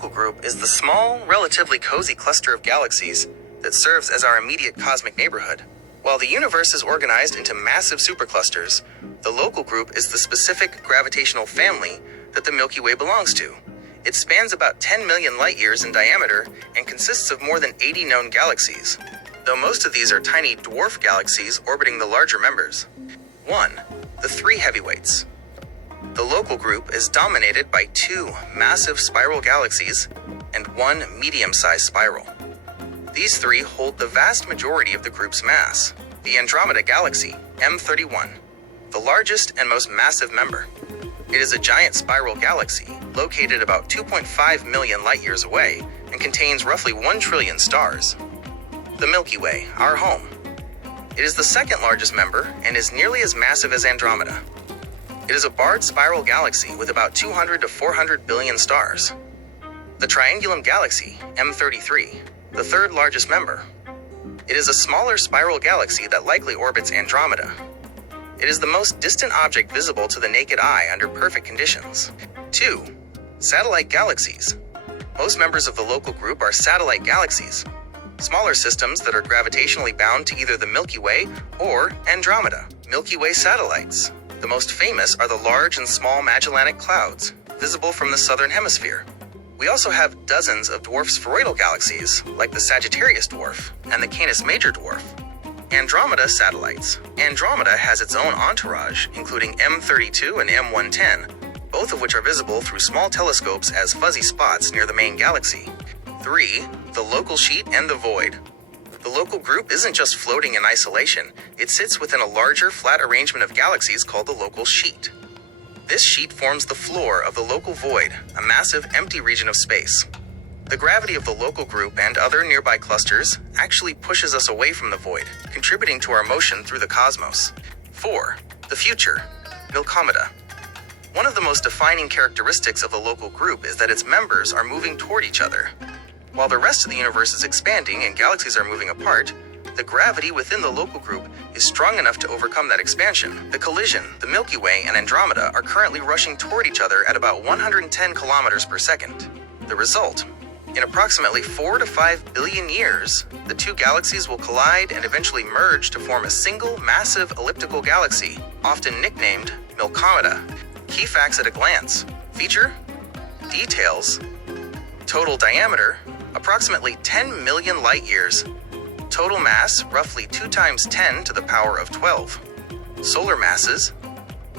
local group is the small, relatively cozy cluster of galaxies that serves as our immediate cosmic neighborhood. While the universe is organized into massive superclusters, the local group is the specific gravitational family that the Milky Way belongs to. It spans about 10 million light-years in diameter and consists of more than 80 known galaxies, though most of these are tiny dwarf galaxies orbiting the larger members. 1. The three heavyweights. The local group is dominated by 2 massive spiral galaxies and 1 medium-sized spiral. These 3 hold the vast majority of the group's mass. The Andromeda Galaxy, M31, the largest and most massive member. It is a giant spiral galaxy located about 2.5 million light-years away and contains roughly 1 trillion stars. The Milky Way, our home. It is the second largest member and is nearly as massive as Andromeda. It is a barred spiral galaxy with about 200 to 400 billion stars. The Triangulum Galaxy, M33, the third largest member. It is a smaller spiral galaxy that likely orbits Andromeda. It is the most distant object visible to the naked eye under perfect conditions. 2. Satellite galaxies. Most members of the local group are satellite galaxies, smaller systems that are gravitationally bound to either the Milky Way or Andromeda. Milky Way satellites. The most famous are the Large and Small Magellanic Clouds, visible from the southern hemisphere. We also have dozens of dwarf spheroidal galaxies, like the Sagittarius Dwarf and the Canis Major Dwarf. Andromeda satellites. Andromeda has its own entourage, including M32 and M110, both of which are visible through small telescopes as fuzzy spots near the main galaxy. 3. The local sheet and the void. The local group isn't just floating in isolation, it sits within a larger, flat arrangement of galaxies called the local sheet. This sheet forms the floor of the local void, a massive, empty region of space. The gravity of the local group and other nearby clusters actually pushes us away from the void, contributing to our motion through the cosmos. 4. The future, Milkomeda. One of the most defining characteristics of the local group is that its members are moving toward each other. While the rest of the universe is expanding and galaxies are moving apart, the gravity within the local group is strong enough to overcome that expansion. The collision, the Milky Way and Andromeda are currently rushing toward each other at about 110 kilometers per second. The result? In approximately 4 to 5 billion years, the two galaxies will collide and eventually merge to form a single massive elliptical galaxy, often nicknamed Milkomeda. Key facts at a glance. Feature, details, total diameter, approximately 10 million light-years. Total mass, roughly 2 times 10 to the power of 12. Solar masses,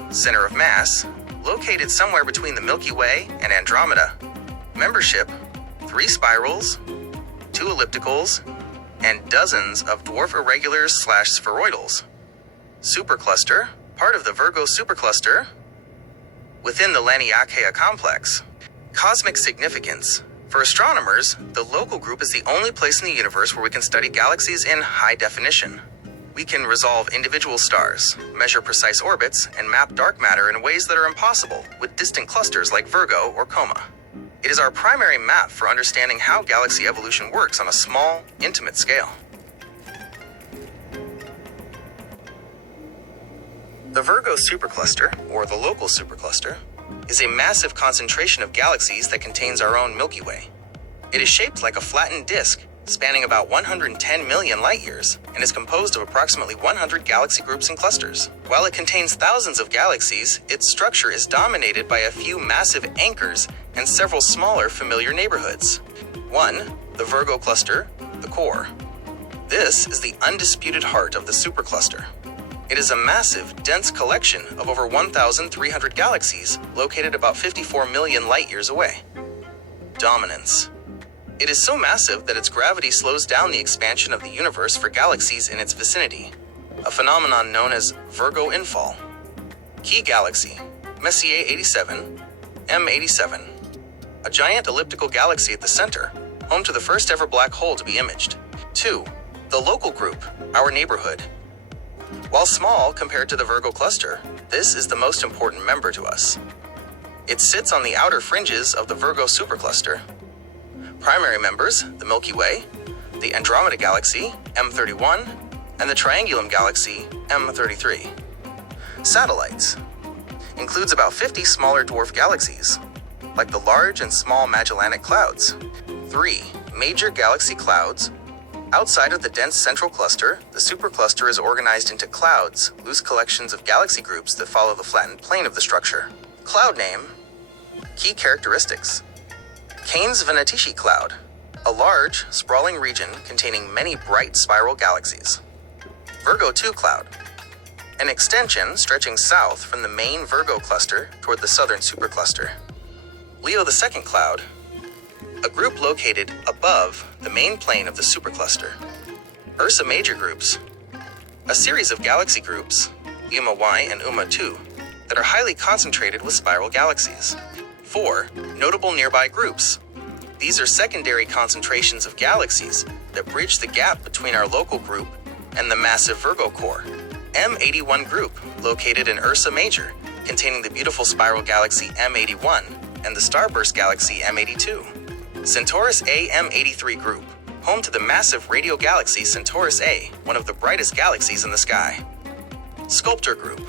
center of mass, located somewhere between the Milky Way and Andromeda. Membership, 3 spirals, 2 ellipticals, and dozens of dwarf irregulars/spheroidals. Supercluster, part of the Virgo Supercluster, within the Laniakea complex. Cosmic significance. For astronomers, the local group is the only place in the universe where we can study galaxies in high definition. We can resolve individual stars, measure precise orbits, and map dark matter in ways that are impossible with distant clusters like Virgo or Coma. It is our primary map for understanding how galaxy evolution works on a small, intimate scale. The Virgo supercluster, or the local supercluster, is a massive concentration of galaxies that contains our own Milky Way. It is shaped like a flattened disk, spanning about 110 million light-years, and is composed of approximately 100 galaxy groups and clusters. While it contains thousands of galaxies, its structure is dominated by a few massive anchors and several smaller familiar neighborhoods. 1. The Virgo cluster, the core. This is the undisputed heart of the supercluster. It is a massive, dense collection of over 1,300 galaxies located about 54 million light-years away. Dominance. It is so massive that its gravity slows down the expansion of the universe for galaxies in its vicinity, a phenomenon known as Virgo infall. Key galaxy, Messier 87, M87, a giant elliptical galaxy at the center, home to the first ever black hole to be imaged. 2. The local group, our neighborhood. While small compared to the Virgo cluster, this is the most important member to us. It sits on the outer fringes of the Virgo supercluster. Primary members, the Milky Way, the Andromeda Galaxy, M31, and the Triangulum Galaxy, M33. Satellites. Includes about 50 smaller dwarf galaxies. like the Large and Small Magellanic Clouds. 3. Major galaxy clouds. Outside of the dense central cluster, the supercluster is organized into clouds, loose collections of galaxy groups that follow the flattened plane of the structure. Cloud name. Key characteristics. Canes Venatici Cloud, a large, sprawling region containing many bright spiral galaxies. Virgo 2 Cloud, an extension stretching south from the main Virgo cluster toward the southern supercluster. Leo the 2nd Cloud, a group located above the main plane of the supercluster. Ursa Major groups, a series of galaxy groups, UMA Y and UMA 2, that are highly concentrated with spiral galaxies. 4. Notable nearby groups. These are secondary concentrations of galaxies that bridge the gap between our local group and the massive Virgo core. M81 group, located in Ursa Major, containing the beautiful spiral galaxy M81 and the starburst galaxy M82. Centaurus A M83 group, home to the massive radio galaxy Centaurus A, one of the brightest galaxies in the sky. Sculptor group,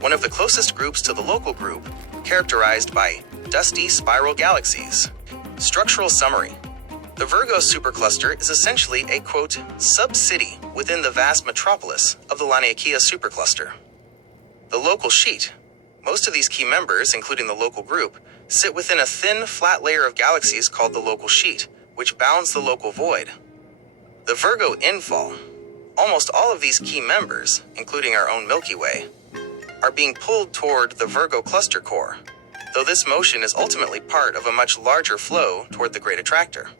one of the closest groups to the local group, characterized by dusty spiral galaxies. Structural summary. The Virgo supercluster is essentially a, quote, sub-city within the vast metropolis of the Laniakea supercluster. The local sheet. Most of these key members, including the local group, sit within a thin, flat layer of galaxies called the local sheet, which bounds the local void. The Virgo infall. Almost all of these key members, including our own Milky Way, are being pulled toward the Virgo cluster core, though this motion is ultimately part of a much larger flow toward the Great Attractor.